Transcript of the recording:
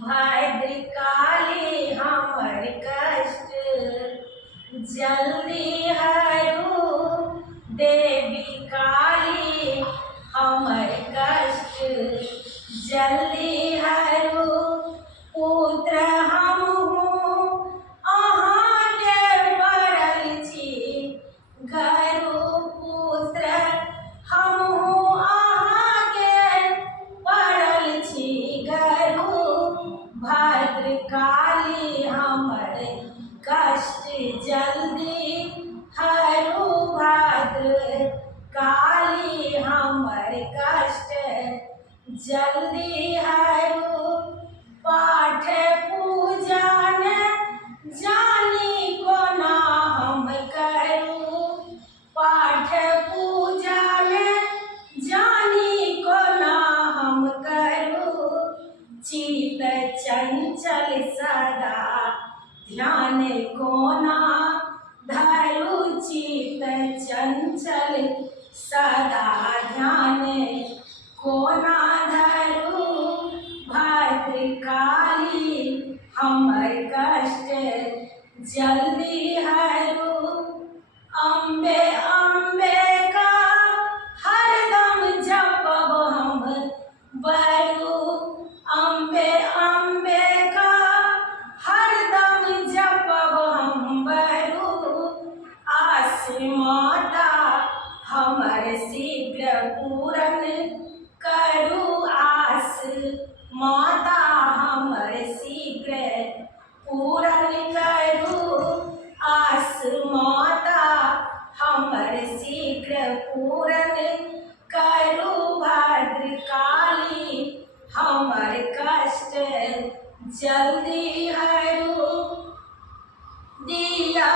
भद्रकाली हमर कष्ट जल्दी हरू। देवी काली हमर कष्ट जल्दी हरू। पुत्र हमहूँ अहाँके पड़ल छी घरू। पुत्र हमहूँ अहाँके पड़ल छी घरू। भद्रकाली हमर कष्ट जल्दी हरू। भद्रकाली हमर कष्ट जल्दी हरू। पाठ पूजा न जानी कोना हम करू। पाठ पूजा न जानी कोना हम करू। चित चंचल सदा ध्यान कोना धरू। चित चंचल सदा ध्यान कोना धरू। भद्रकाली हमर कष्ट जल्दी हरू। अम्बे अम्बे का हरदम जपब हम बरू। अम्बे अम्बे का हरदम जपब हम बरू। आस माता हमर शीघ्र पूरन करू। आस माता हमर शीघ्र पूरन करू। आस माता हमर शीघ्र पूरन करू। भद्रकाली हमर कष्ट जल्दी हरू। दिया